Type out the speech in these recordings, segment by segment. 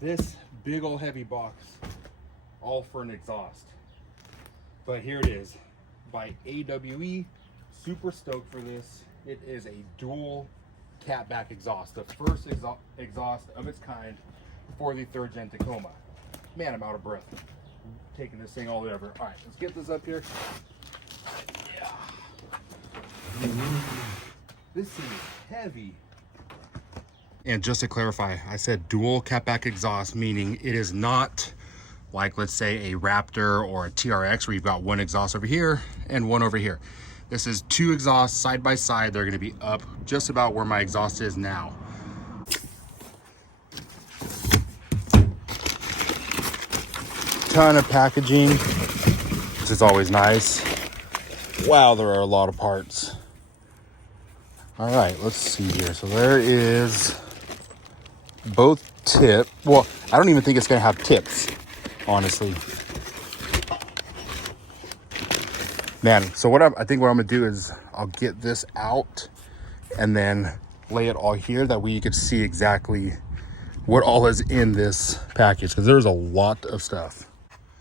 this big old heavy box, all for an exhaust. But here it is, by AWE. Super stoked for this. It is a dual Catback exhaust, the first exhaust of its kind for the 3rd gen Tacoma. Man, I'm out of breath taking this thing all the way over. All right, let's get this up here. Yeah. This thing is heavy. And just to clarify, I said dual Catback exhaust, meaning it is not like, let's say, a Raptor or a TRX where you've got one exhaust over here and one over here. This is 2 exhausts side by side. They're going to be up just about where my exhaust is now. Ton of packaging, which is always nice. Wow, there are a lot of parts. All right, let's see here. So there is both tip. Well, I don't even think it's going to have tips, honestly. Man, so I think what I'm gonna do is I'll get this out and then lay it all here. That way you can see exactly what all is in this package, because there's a lot of stuff.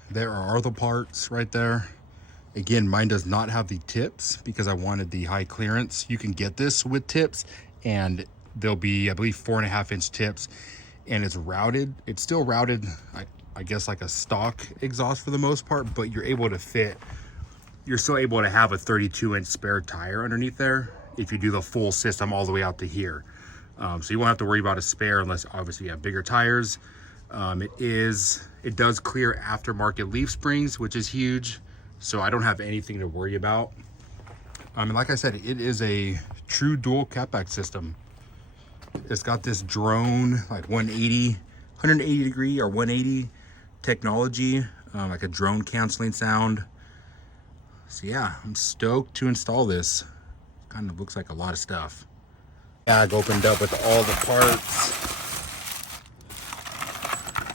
There are the parts right there. Again, mine does not have the tips because I wanted the high clearance. You can get this with tips, and there'll be, I believe, 4.5-inch tips, and it's routed. It's still routed, I guess, like a stock exhaust for the most part, but you're able to fit. You're still able to have a 32-inch spare tire underneath there if you do the full system all the way out to here. So you won't have to worry about a spare unless obviously you have bigger tires. It does clear aftermarket leaf springs, which is huge. So I don't have anything to worry about. And like I said, it is a true dual Catback system. It's got this drone, like 180 degree or 180 technology, like a drone canceling sound. So yeah, I'm stoked to install this. Kind of looks like a lot of stuff. Bag opened up with all the parts.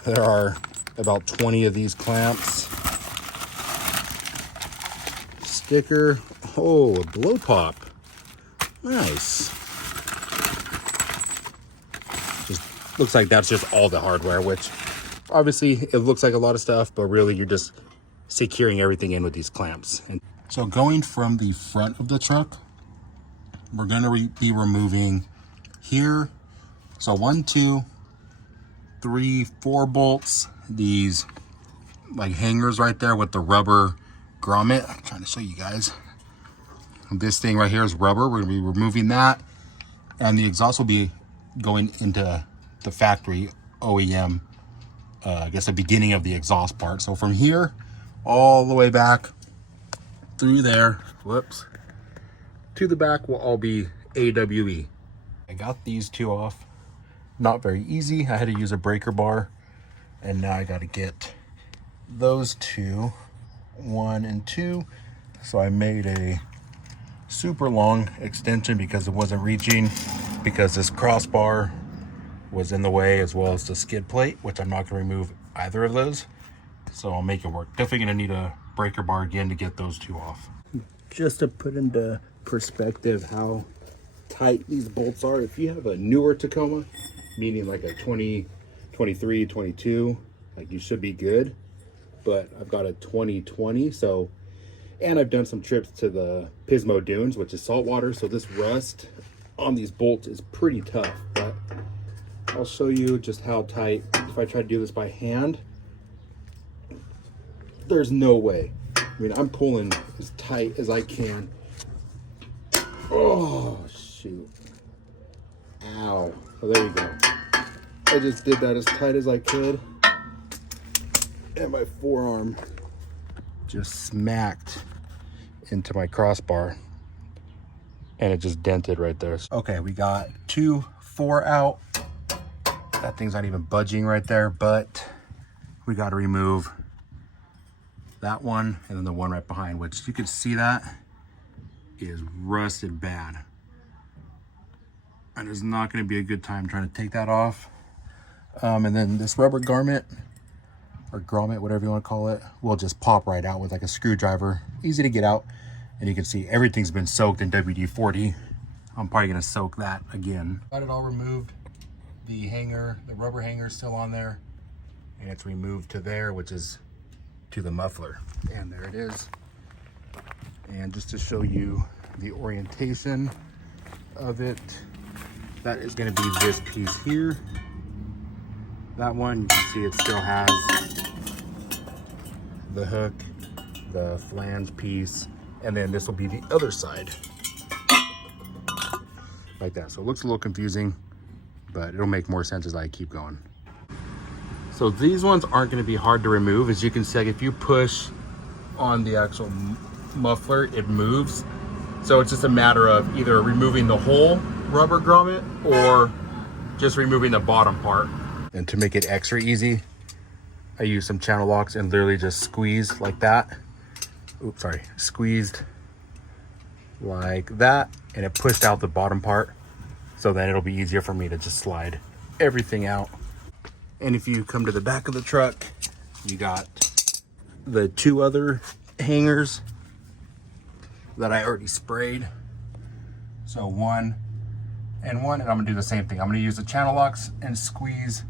There are about 20 of these clamps. Sticker. Oh, a blow pop. Nice. Just looks like that's just all the hardware, which obviously it looks like a lot of stuff, but really you're just securing everything in with these clamps. And so going from the front of the truck, we're going to be removing here. So 1, 2, 3, 4 bolts. These like hangers right there with the rubber grommet. I'm trying to show you guys. This thing right here is rubber. We're going to be removing that. And the exhaust will be going into the factory OEM, I guess the beginning of the exhaust part. So from here all the way back through there, whoops, to the back will all be AWE. I got these 2 off. Not very easy. I had to use a breaker bar, and now I got to get those 2, 1 and 2. So I made a super long extension because it wasn't reaching, because this crossbar was in the way, as well as the skid plate, which I'm not going to remove either of those. So I'll make it work. Definitely gonna need a breaker bar again to get those 2 off. Just to put into perspective how tight these bolts are, if you have a newer Tacoma, meaning like a 2023, 22, like you should be good. But I've got a 2020, so, and I've done some trips to the Pismo Dunes, which is saltwater, so this rust on these bolts is pretty tough. But I'll show you just how tight. If I try to do this by hand, there's no way. I mean, I'm pulling as tight as I can. Oh, shoot. Ow. Oh, there you go. I just did that as tight as I could. And my forearm just smacked into my crossbar. And it just dented right there. Okay, we got 2, 4 out. That thing's not even budging right there, but we got to remove that one and then the one right behind, which you can see that is rusted bad. And it's not going to be a good time trying to take that off. And then this rubber garment or grommet, whatever you want to call it, will just pop right out with like a screwdriver. Easy to get out. And you can see everything's been soaked in WD-40. I'm probably going to soak that again. Got it all removed. The hanger, the rubber hanger is still on there. and it's removed to there, which is to the muffler. And there it is. And just to show you the orientation of it, that is going to be this piece here. That one, you can see it still has the hook, the flange piece, and then this will be the other side. Like that. So it looks a little confusing, but it'll make more sense as I keep going. So these ones aren't going to be hard to remove. As you can see, like if you push on the actual muffler, it moves. So it's just a matter of either removing the whole rubber grommet or just removing the bottom part. And to make it extra easy, I use some channel locks and literally just squeeze like that. Oops, sorry, squeezed like that, and it pushed out the bottom part, so then it'll be easier for me to just slide everything out. And if you come to the back of the truck, you got the two other hangers that I already sprayed. So one, and I'm gonna do the same thing. I'm gonna use the channel locks and squeeze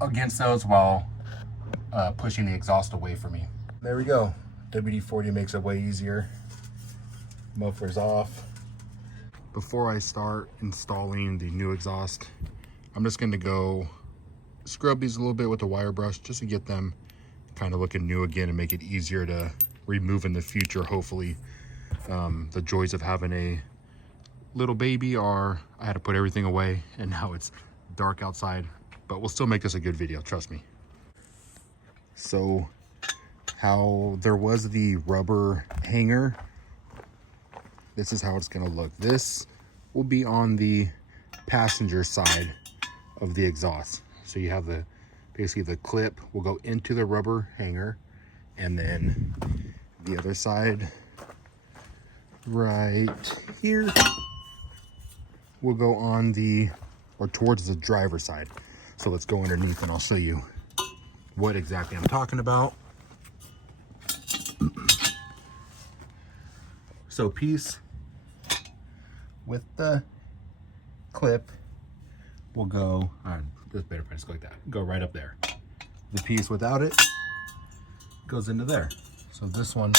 against those while pushing the exhaust away from me. There we go. WD-40 makes it way easier. Muffler's off. Before I start installing the new exhaust, I'm just going to go scrub these a little bit with the wire brush just to get them kind of looking new again and make it easier to remove in the future, hopefully. The joys of having a little baby are I had to put everything away and now it's dark outside, but we'll still make this a good video, trust me. So how there was the rubber hanger, this is how it's going to look. This will be on the passenger side of the exhaust. So you have the, basically the clip will go into the rubber hanger, and then the other side right here will go on the, or towards the driver's side. So let's go underneath and I'll show you what exactly I'm talking about. So piece with the clip will go on, this better place, go like that, go right up there. The piece without it goes into there. So this one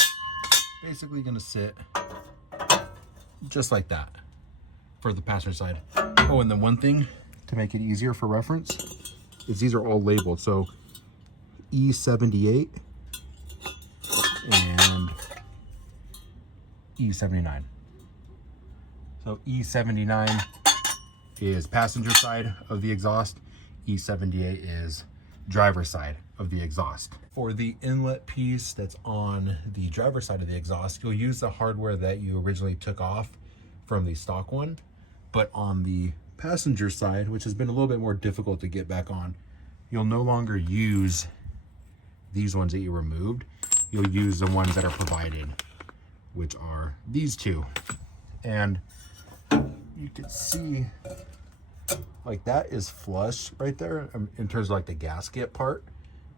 basically gonna sit just like that for the passenger side. Oh, and then one thing to make it easier for reference is these are all labeled. So E78 and E79. So E79 is passenger side of the exhaust. E78 is driver side of the exhaust. For the inlet piece that's on the driver's side of the exhaust, you'll use the hardware that you originally took off from the stock one. But on the passenger side, which has been a little bit more difficult to get back on, you'll no longer use these ones that you removed. You'll use the ones that are provided, which are these two. And you can see like that is flush right there in terms of like the gasket part,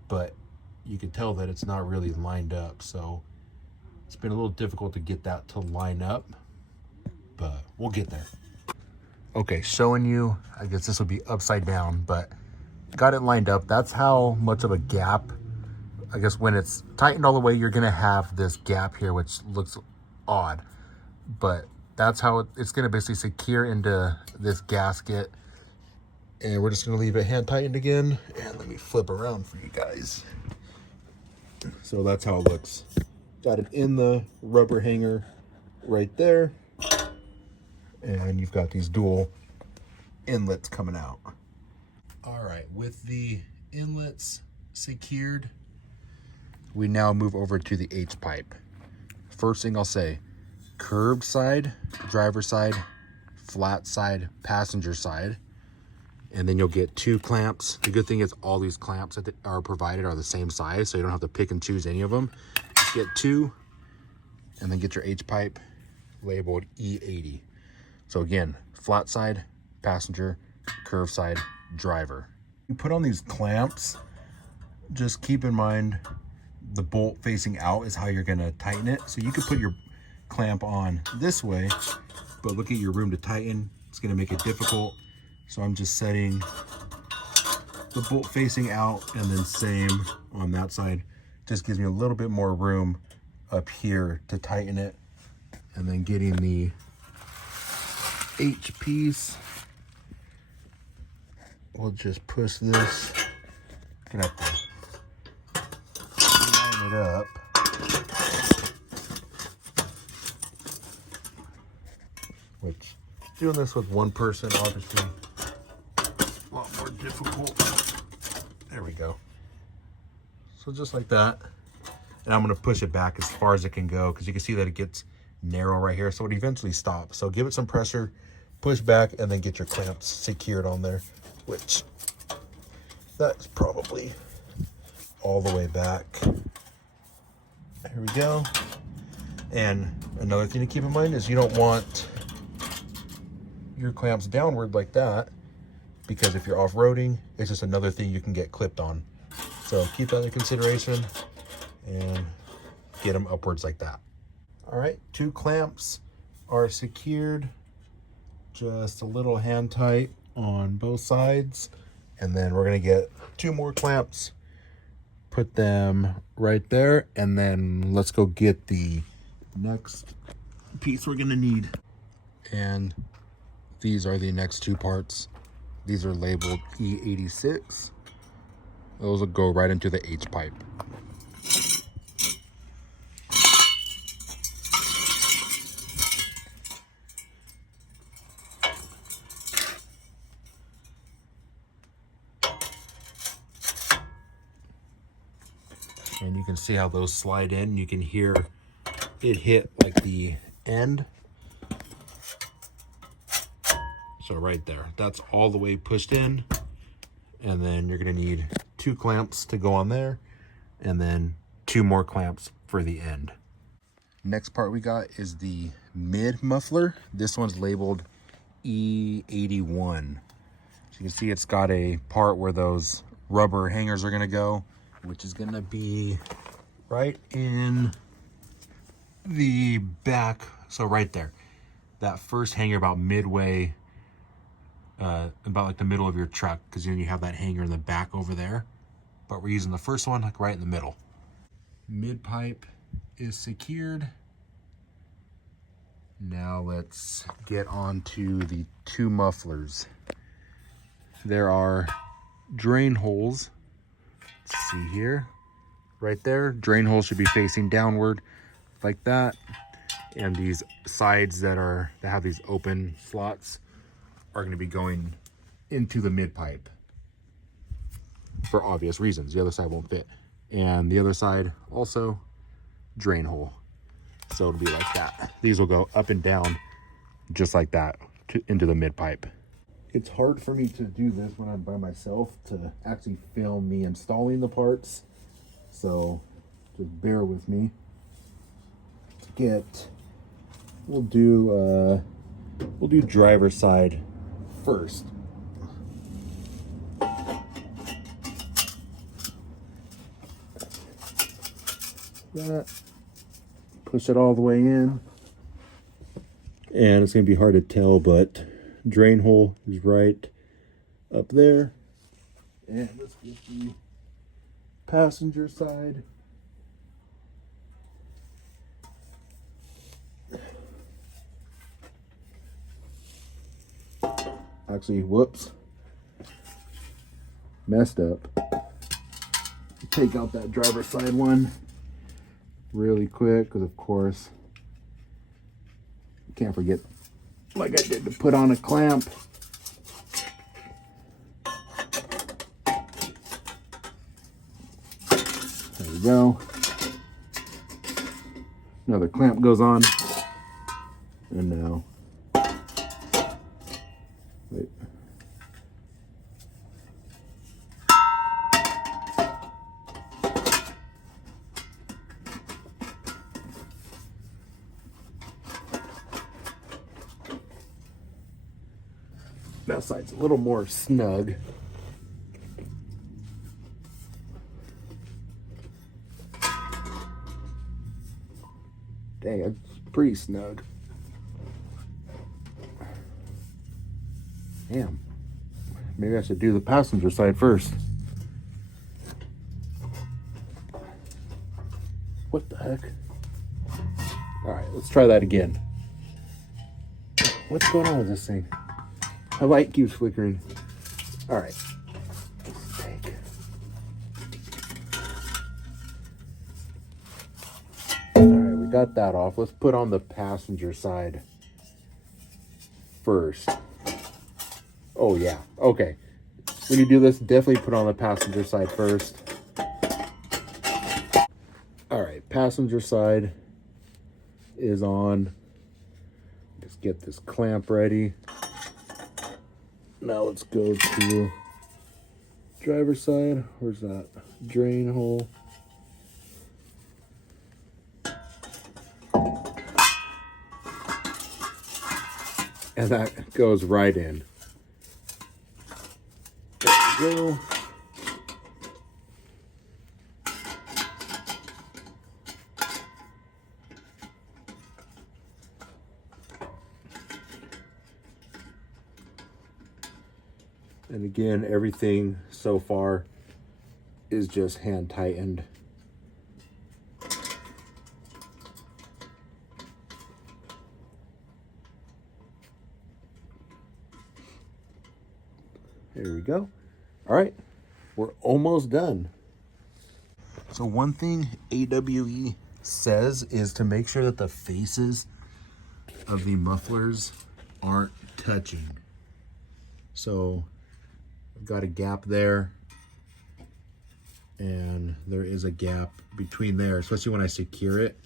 but you can tell that it's not really lined up. So it's been a little difficult to get that to line up, but we'll get there. Okay, showing you, I guess this will be upside down, but got it lined up. That's how much of a gap, I guess when it's tightened all the way, you're gonna have this gap here, which looks odd, but that's how it's gonna basically secure into this gasket. And we're just gonna leave it hand tightened again. And let me flip around for you guys. So that's how it looks. Got it in the rubber hanger right there. And you've got these dual inlets coming out. All right, with the inlets secured, we now move over to the H pipe. First thing I'll say, curved side, driver side, flat side, passenger side. And then you'll get two clamps. The good thing is all these clamps that are provided are the same size, so you don't have to pick and choose any of them. Just get two, and then get your H pipe labeled E80. So again, flat side, passenger, curved side, driver. You put on these clamps, just keep in mind the bolt facing out is how you're gonna tighten it. So you could put your clamp on this way, but look at your room to tighten. It's gonna make it difficult. So I'm just setting the bolt facing out, and then same on that side. Just gives me a little bit more room up here to tighten it. And then getting the H piece, we'll just push this. Gonna have to line it up. Which, doing this with one person, obviously, a lot more difficult. There we go. So just like that. And I'm gonna push it back as far as it can go, because you can see that it gets narrow right here, so it eventually stops. So give it some pressure, push back, and then get your clamps secured on there, which that's probably all the way back. Here we go. And another thing to keep in mind is you don't want your clamps downward like that, because if you're off-roading, it's just another thing you can get clipped on. So keep that in consideration and get them upwards like that. All right, 2 clamps are secured, just a little hand tight on both sides. And then we're gonna get 2 more clamps, put them right there, and then let's go get the next piece we're gonna need. And these are the next 2 parts. These are labeled E86. Those will go right into the H pipe. And you can see how those slide in. You can hear it hit like the end. So right there, that's all the way pushed in. And then you're gonna need 2 clamps to go on there, and then 2 more clamps for the end. Next part we got is the mid muffler. This one's labeled E81. So you can see it's got a part where those rubber hangers are gonna go, which is gonna be right in the back. So right there, that first hanger about midway, about like the middle of your truck, because then you have that hanger in the back over there. But we're using the first one like right in the middle. Mid pipe is secured. Now let's get on to the 2 mufflers. There are drain holes. Let's see here, right there. Drain holes should be facing downward like that. And these sides that have these open slots are going to be going into the mid pipe for obvious reasons. The other side won't fit. And the other side also drain hole. So it'll be like that. These will go up and down just like that into the mid pipe. It's hard for me to do this when I'm by myself, to actually film me installing the parts. So just bear with me. We'll do driver's side first. That, push it all the way in, and it's gonna be hard to tell, but drain hole is right up there. And let's get the passenger side. Actually, whoops, messed up. Take out that driver's side one really quick, because of course you can't forget, like I did, to put on a clamp. There we go. Another clamp goes on, and now wait. That side's a little more snug. Dang, it's pretty snug. Damn, maybe I should do the passenger side first. What the heck? All right, let's try that again. What's going on with this thing? My light keeps flickering. All right. Let's take. All right, we got that off. Let's put on the passenger side first. Oh yeah, okay. When you do this, definitely put on the passenger side first. All right, passenger side is on. Let's get this clamp ready. Now let's go to driver's side. Where's that drain hole? And that goes right in. There we go. And again, everything so far is just hand tightened. There we go. All right, we're almost done. So one thing AWE says is to make sure that the faces of the mufflers aren't touching. So I've got a gap there, and there is a gap between there, especially when I secure it.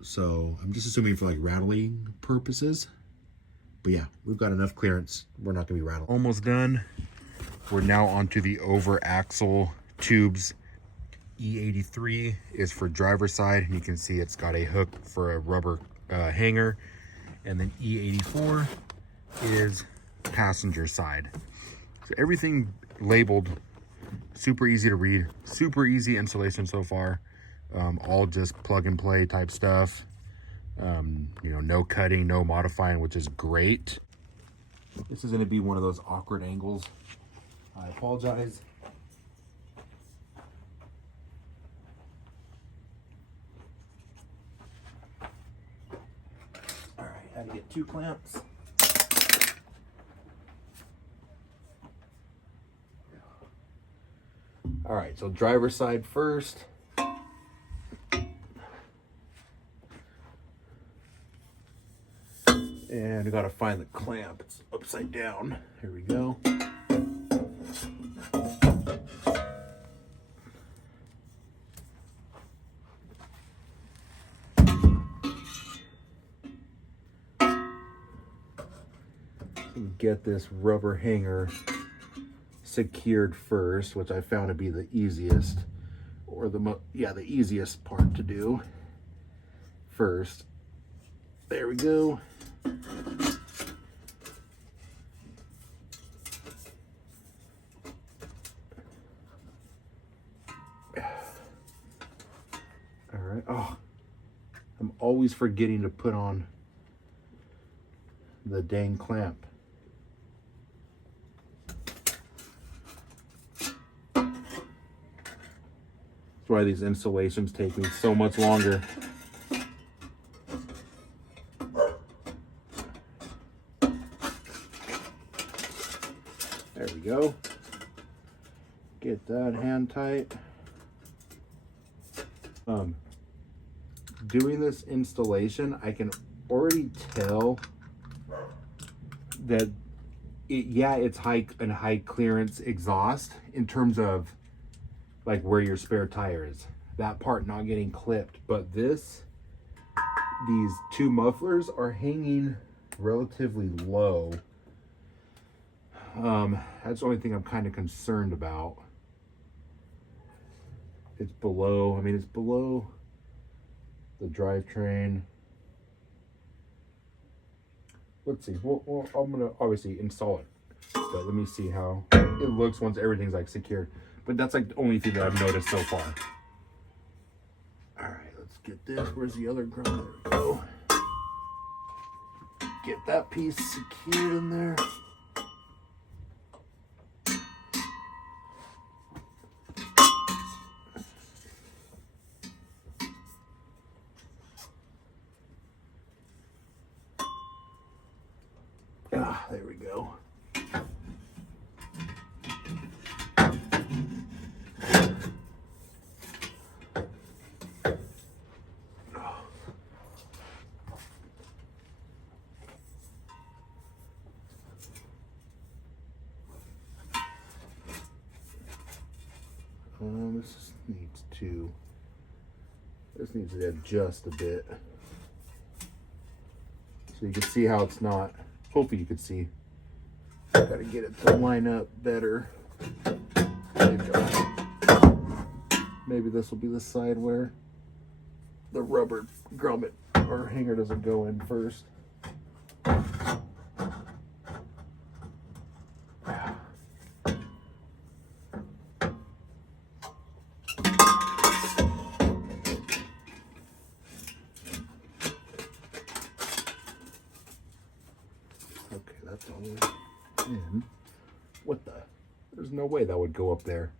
So I'm just assuming for like rattling purposes. But yeah, we've got enough clearance. We're not gonna be rattled. Almost done. We're now onto the over axle tubes. E83 is for driver side, and you can see it's got a hook for a rubber hanger. And then E84 is passenger side. So everything labeled, super easy to read, super easy installation so far. All just plug and play type stuff. You know, no cutting, no modifying, which is great. This is going to be one of those awkward angles. I apologize. All right, had to get 2 clamps. All right, so driver side first. And we gotta find the clamp. It's upside down. Here we go. Get this rubber hanger secured first, which I found to be the easiest, or the easiest part to do first. There we go. All right. Oh, I'm always forgetting to put on the dang clamp. That's why these installations take me so much longer. There we go. Get that hand tight. Doing this installation, I can already tell that it's high clearance exhaust in terms of like where your spare tire is. That part not getting clipped, but these 2 mufflers are hanging relatively low. That's the only thing I'm kind of concerned about. It's below, it's below the drivetrain. Let's see. Well, I'm gonna obviously install it, but let me see how it looks once everything's like secured. But that's like the only thing that I've noticed so far. All right, let's get this. Where's the other ground? There we go. Get that piece secured in there. There we go. This needs to adjust a bit. So you can see how it's not, hopefully you can see. Gotta get it to line up better. There you go. Maybe this will be the side where the rubber grommet or hanger doesn't go in first. That's all in. What the? There's no way that would go up there.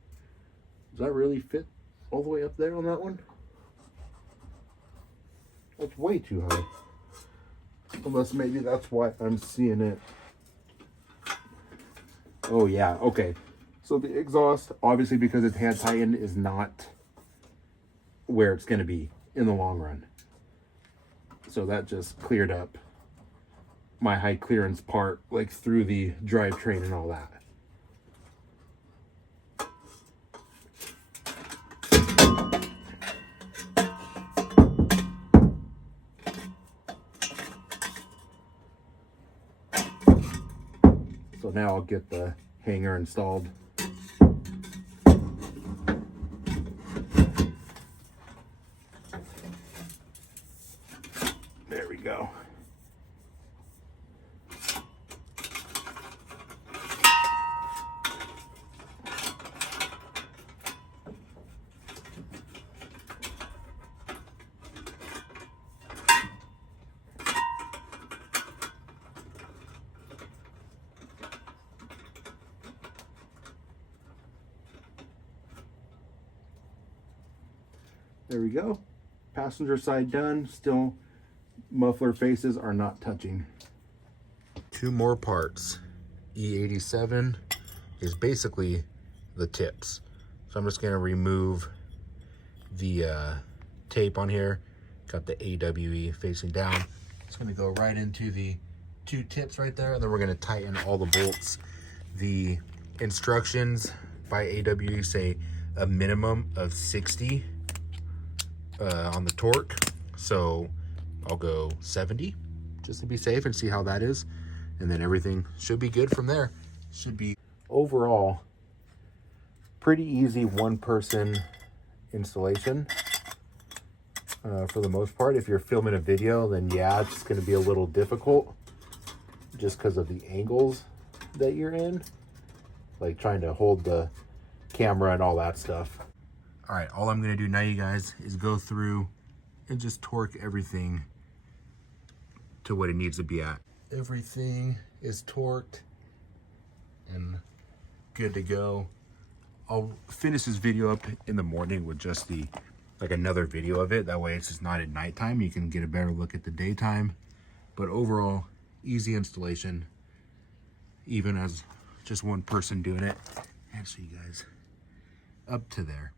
Does that really fit all the way up there on that one? That's way too high. Unless maybe that's why I'm seeing it. Oh yeah, okay. So the exhaust, obviously because it's hand tightened, is not where it's going to be in the long run. So that just cleared up my high clearance part, like through the drivetrain and all that. So now I'll get the hanger installed. There we go. There we go. Passenger side done. Still, muffler faces are not touching. Two more parts. E87 is basically the tips. So I'm just going to remove the tape on here. Got the AWE facing down. It's going to go right into the two tips right there. And then we're going to tighten all the bolts. The instructions by AWE say a minimum of 60 on the torque, so I'll go 70 just to be safe and see how that is, and then everything should be good from there. Should be overall pretty easy one-person installation for the most part. If you're filming a video, then yeah, it's going to be a little difficult just because of the angles that you're in, like trying to hold the camera and all that stuff. All right, all I'm gonna do now, you guys, is go through and just torque everything to what it needs to be at. Everything is torqued and good to go. I'll finish this video up in the morning with just like another video of it. That way it's just not at nighttime. You can get a better look at the daytime. But overall, easy installation, even as just one person doing it. Actually, you guys, up to there.